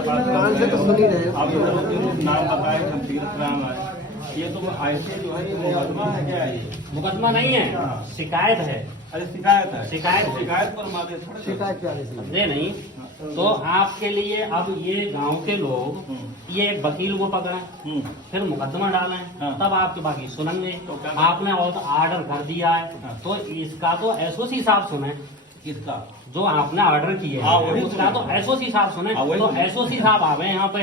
हमारे पास आप नाम बताए हम तीर्थ राम आए, ये तो ऐसे जो है ये मुकदमा है क्या है? ये मुकदमा नहीं है, शिकायत है। अरे शिकायत है, शिकायत पर मादे शिकायत क्या है? समझे नहीं? तो आपके लिए अब ये गांव के लोग ये एक वकील को पकड़े, फिर मुकदमा डालें, तब आपके बाकी सुनेंगे। आपने ऑर्डर कर दिया है तो इसका तो एसओसी साहब सुने। किसका? जो आपने ऑर्डर किए है उसका तो एसओसी साहब सुने। तो एसओसी साहब आवे यहाँ पे,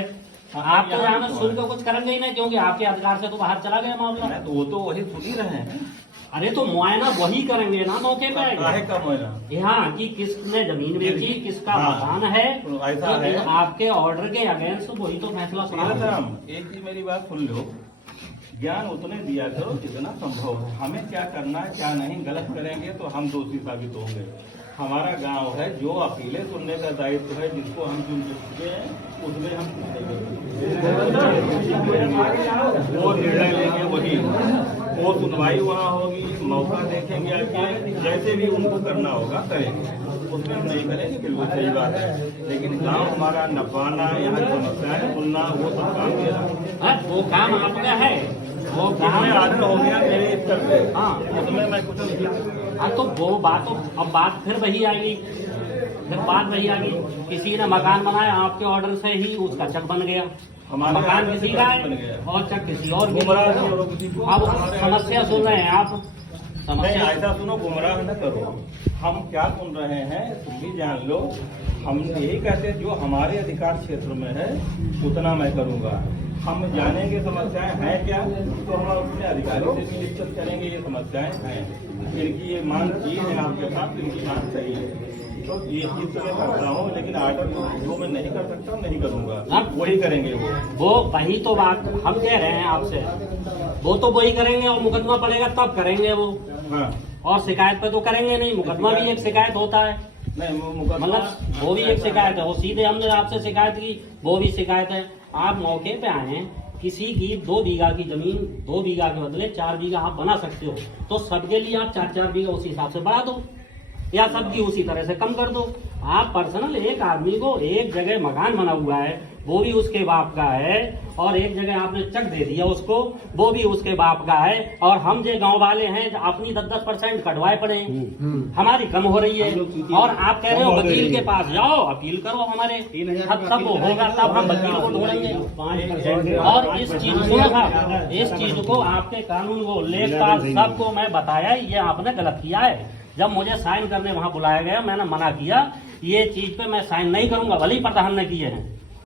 आप तो यहाँ सुन के कुछ करेंगे ही नहीं, क्योंकि आपके अधिकार से तो बाहर चला गया मामला। तो वो तो वही सुन ही रहे हैं। अरे तो मुआयना वही करेंगे ना मौके पे का मुआयना यहाँ की किसने जमीन बेची, किसका मकान है, ऐसा है आपके ऑर्डर के अगेंस्ट वही तो फैसला सुना। एक चीज मेरी बात सुन लो, ज्ञान उतने दिया करो जितना संभव है। हमें क्या करना है क्या नहीं, गलत करेंगे तो हम दोषी साबित होंगे। हमारा गांव है, जो अपीलें सुनने का दायित्व है, जिसको हम चुन चुके हैं उसमें हम वो निर्णय लेंगे, वही वो सुनवाई वहाँ होगी, मौका देखेंगे आगे, जैसे भी उनको करना होगा करेंगे, उसमें हम नहीं करेंगे, बिल्कुल सही बात है। लेकिन गांव हमारा नपाना, यहाँ की समस्याएं सुनना, वो सब काम मेरा, वो काम आपका है, वो काम आदर हो गया मेरे स्तर पे। हाँ, उसमें मैं कुछ तो वो बात तो अब बात फिर वही आएगी, फिर बात वही आ गई। किसी ने मकान बनाया आपके ऑर्डर से ही, उसका चक बन गया, मकान किसी का है और चक किसी और की। अब समस्या सुन रहे हैं आप, समस्या ऐसा सुनो, गुमराह न करो। हम क्या सुन रहे हैं तुम भी जान लो। हम यही कहते हैं जो हमारे अधिकार क्षेत्र में है उतना मैं करूंगा। हम जानेंगे समस्याएं हैं क्या, तो हम अपने अधिकारियों से भी डिस्कस करेंगे ये समस्याएं हैं, इनकी ये मांग की है आपके साथ, इनकी मांग सही है, तो ये चीज मैं करता हूँ। लेकिन आर्डर जो मैं नहीं कर सकता नहीं करूंगा, वही करेंगे वो वही तो बात हम कह रहे हैं आपसे, वो तो वही करेंगे और मुकदमा पड़ेगा तब करेंगे वो। हाँ, और शिकायत पे तो करेंगे नहीं, मुकदमा भी एक शिकायत होता है, नहीं मतलब वो भी एक शिकायत है। वो सीधे हमने आपसे शिकायत की, वो भी शिकायत है। आप मौके पे आए हैं, किसी की 2 बीघा की जमीन 2 बीघा के बदले 4 बीघा आप बना सकते हो, तो सबके लिए आप 4-4 बीघा उसी हिसाब से बढ़ा दो या सबकी उसी तरह से कम कर दो। आप पर्सनल एक आदमी को एक जगह मकान बना हुआ है, वो भी उसके बाप का है, और एक जगह आपने चक दे दिया उसको, वो भी उसके बाप का है, और हम जो गांव वाले हैं अपनी 10% कटवाए पड़े, हमारी कम हो रही है, और आप कह रहे हो वकील के पास जाओ अपील करो हमारे, तब वो होगा, तब हम वकील को ढूंढेंगे। और इस चीज सुनो साहब, इस चीज को आपके कानून वो लेखपाल सबको मैं बताया, ये आपने गलत किया है। जब मुझे साइन करने वहां बुलाया गया, मैंने मना किया, ये चीज पे मैं साइन नहीं करूंगा, भले ही प्रधान ने किए हैं।